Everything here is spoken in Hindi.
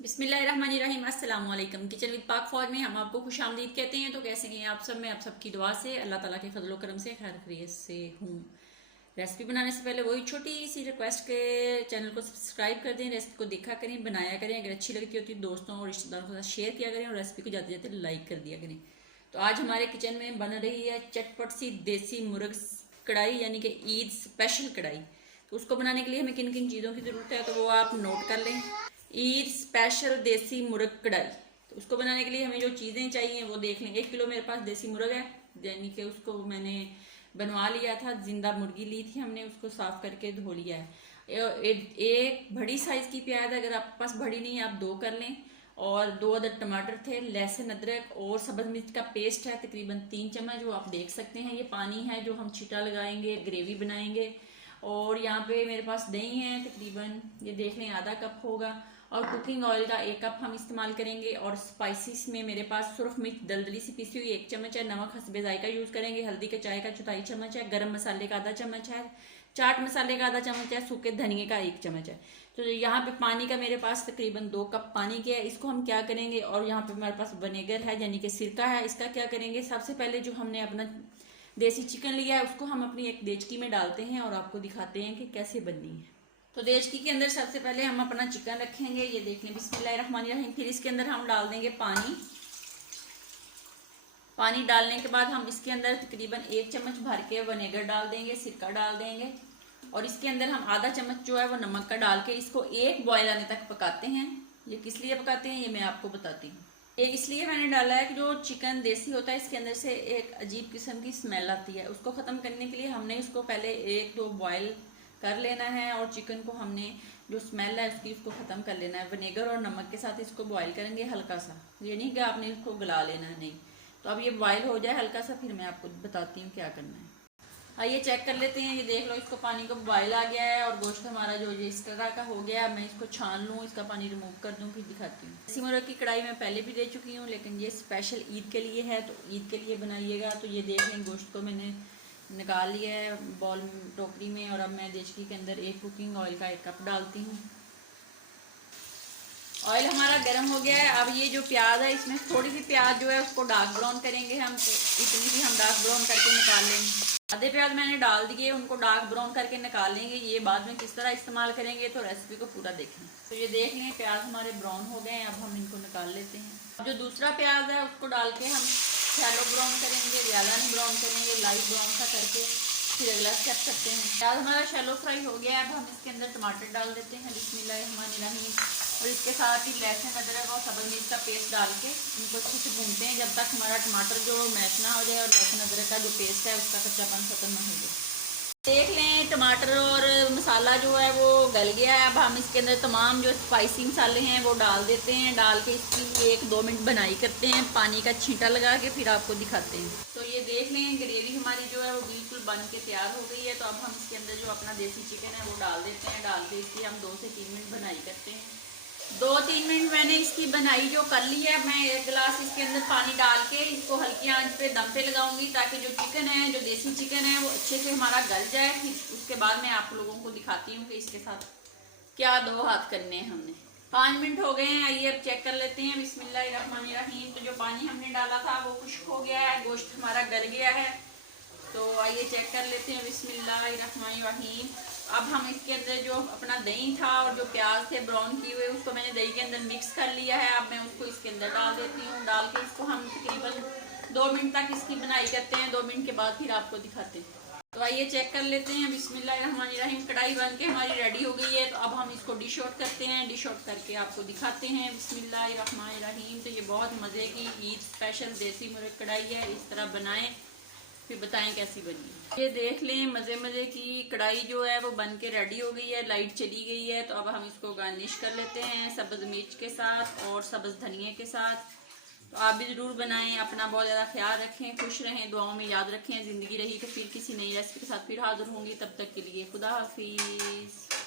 बिस्मिल्लाहिर्रहमानिर्रहीम अस्सलाम वालेकुम। किचन विद पाक फौज में हम आपको खुशामदीद कहते हैं। तो कैसे हैं आप सब? मैं आप सबकी दुआ से अल्लाह ताला के फजल करम से खैर खैरियत से हूँ। रेसिपी बनाने से पहले वही छोटी सी रिक्वेस्ट के चैनल को सब्सक्राइब कर दें, रेसिपी को देखा करें, बनाया करें। अगर अच्छी लगती होती है दोस्तों और रिश्तेदारों के साथ शेयर किया करें और रेसिपी को जाते जाते लाइक कर दिया करें। तो आज हमारे किचन में बन रही है चटपट सी देसी मुर्ग कढ़ाई, यानी कि ईद स्पेशल कढ़ाई। तो उसको बनाने के लिए हमें किन किन चीज़ों की ज़रूरत है तो वो आप नोट कर लें। ईद स्पेशल देसी मुर्ग कढ़ाई, तो उसको बनाने के लिए हमें जो चीज़ें चाहिए वो देख लें। 1 किलो मेरे पास देसी मुर्ग है, यानी कि उसको मैंने बनवा लिया था। जिंदा मुर्गी ली थी हमने, उसको साफ करके धो लिया है। एक बड़ी साइज की प्याज, अगर आपके पास बड़ी नहीं है आप 2 कर लें। और 2 अदर टमाटर थे, लहसुन अदरक और सब्ज मिर्च का पेस्ट है तकरीबन 3 चम्मच, वो आप देख सकते हैं। ये पानी है जो हम छिटा लगाएंगे, ग्रेवी बनाएंगे। और यहाँ पे मेरे पास दही है तकरीबन, ये देख लें आधा कप होगा। और कुकिंग ऑयल का 1 कप हम इस्तेमाल करेंगे। और स्पाइसेस में मेरे पास सुरख मिर्च दलदली सी पीसी हुई 1 चम्मच है। नमक हस्बे जायका यूज करेंगे। हल्दी का चाय का 1/4 चम्मच है। गरम मसाले का आधा चम्मच है। चाट मसाले का आधा चम्मच है। सूखे धनिए का 1 चम्मच है। तो यहाँ पे पानी का मेरे पास तकरीबन 2 कप पानी के है। इसको हम क्या करेंगे, और यहाँ पे हमारे पास विनेगर है यानी कि सिरका है, इसका क्या करेंगे। सबसे पहले जो हमने अपना देसी चिकन लिया है उसको हम अपनी एक देचकी में डालते हैं और आपको दिखाते हैं कि कैसे बननी है। तो देचकी के अंदर सबसे पहले हम अपना चिकन रखेंगे, ये देख लें। बिस्मिल्लाहिर्रहमानिर्रहीम। फिर इसके अंदर हम डाल देंगे पानी। पानी डालने के बाद हम इसके अंदर तकरीबन 1 चम्मच भर के विनेगर डाल देंगे, सिरका डाल देंगे। और इसके अंदर हम आधा चम्मच जो है वो नमक का डाल के इसको 1 बॉयल आने तक पकाते हैं। ये किस लिए पकाते हैं ये मैं आपको बताती हूँ। ये इसलिए मैंने डाला है कि जो चिकन देसी होता है इसके अंदर से एक अजीब किस्म की स्मेल आती है, उसको ख़त्म करने के लिए हमने इसको पहले 1-2 बॉयल कर लेना है। और चिकन को हमने जो स्मेल है उसको ख़त्म कर लेना है। विनेगर और नमक के साथ इसको बॉयल करेंगे हल्का सा, ये नहीं कि आपने इसको गला लेना है, नहीं। तो अब ये बॉयल हो जाए हल्का सा, फिर मैं आपको बताती हूँ क्या करना है। आइए चेक कर लेते हैं। ये देख लो, इसको पानी को बॉयल आ गया है और गोश्त हमारा जो ये इस तरह का हो गया है। मैं इसको छान लूँ, इसका पानी रिमूव कर दूँ, फिर दिखाती हूँ। देसी मुर्ग की कढ़ाई मैं पहले भी दे चुकी हूँ, लेकिन ये स्पेशल ईद के लिए है, तो ईद के लिए बनाइएगा। तो ये देख लें, गोश्त को मैंने निकाल लिया है बॉल टोकरी में। और अब मैं देचकी के अंदर एक कुकिंग ऑयल का 1 कप डालती हूँ। ऑयल हमारा गर्म हो गया है। अब ये जो प्याज है इसमें थोड़ी सी प्याज जो है उसको डार्क ब्राउन करेंगे हम, तो इतनी भी हम डार्क ब्राउन करके निकाल लेंगे। आधे प्याज मैंने डाल दिए, उनको डार्क ब्राउन करके निकाल लेंगे। ये बाद में किस तरह इस्तेमाल करेंगे तो रेसिपी को पूरा देखें। तो ये देख लें, प्याज हमारे ब्राउन हो गए हैं, अब हम इनको निकाल लेते हैं। अब जो दूसरा प्याज है उसको डाल के हम शैलो ब्राउन करेंगे, ज़्यादा नहीं ब्राउन करेंगे, लाइट ब्राउन सा करके फिर अगला स्टेप करते हैं। प्याज हमारा शैलो फ्राई हो गया है। अब हम इसके अंदर टमाटर डाल देते हैं, बिस्मिल्लाहिर्रहमानिर्रहीम। और इसके साथ ही लहसुन अदरक और सब्ज़ मिर्च का पेस्ट डाल के इनको अच्छे से भूनते हैं जब तक हमारा टमाटर जो मैश ना हो जाए और लहसुन अदरक का जो पेस्ट है उसका कच्चापन खत्म ना हो जाए। देख लें, टमाटर और मसाला जो है वो गल गया है। अब हम इसके अंदर तमाम जो स्पाइसी मसाले हैं वो डाल देते हैं। डाल के इसकी 1-2 मिनट बनाई करते हैं, पानी का छींटा लगा के फिर आपको दिखाते हैं। तो ये देख लें, ग्रेवी हमारी जो है वो बिल्कुल बन के तैयार हो गई है। तो अब हम इसके अंदर जो अपना देसी चिकन है वो डाल देते हैं। डाल के इसकी हम 2 से 3 मिनट बनाई करते हैं। 2-3 मिनट मैंने इसकी बनाई जो कर ली है। मैं 1 गिलास इसके अंदर पानी डाल के इसको हल्की आंच पे दम पे लगाऊंगी, ताकि जो चिकन है, जो देसी चिकन है, वो अच्छे से हमारा गल जाए। फिर उसके बाद मैं आप लोगों को दिखाती हूँ कि इसके साथ क्या 2 हाथ करने हैं हमने। 5 मिनट हो गए हैं, आइए अब चेक कर लेते हैं। बिस्मिल्लाहिर्रहमानिर्रहीम। तो जो पानी हमने डाला था वो खुश्क हो गया है, गोश्त हमारा गल गया है। तो आइए चेक कर लेते हैं। बिस्मिल्लाहिर्रहमानिर्रहीम। अब हम इसके अंदर जो अपना दही था और जो प्याज थे ब्राउन किए हुए, उसको मैंने दही के अंदर मिक्स कर लिया है। अब मैं उसको इसके अंदर डाल देती हूँ। डाल के इसको हम तकरीबन 2 मिनट तक इसकी बनाई करते हैं। 2 मिनट के बाद फिर आपको दिखाते हैं। तो आइए चेक कर लेते हैं। बिस्मिल्लाहिर्रहमानिर्रहीम। कढ़ाई बन के हमारी रेडी हो गई है। तो अब हम इसको डिश आउट करते हैं। डिश आउट करके आपको दिखाते हैं। बिस्मिल्लाहिर्रहमानिर्रहीम। तो ये बहुत मज़े की ईद स्पेशल देसी मुर्ग कढ़ाई है, इस तरह बनाएं फिर बताएं कैसी बनी। ये देख लें, मज़े मज़े की कढ़ाई जो है वो बन के रेडी हो गई है। लाइट चली गई है। तो अब हम इसको गार्निश कर लेते हैं सब्ज़ मिर्च के साथ और सब्ज़ धनिए के साथ। तो आप भी ज़रूर बनाएं। अपना बहुत ज़्यादा ख्याल रखें, खुश रहें, दुआओं में याद रखें। ज़िंदगी रही तो फिर किसी नई रेसिपी के साथ फिर हाजिर होंगी। तब तक के लिए खुदा हाफिज़।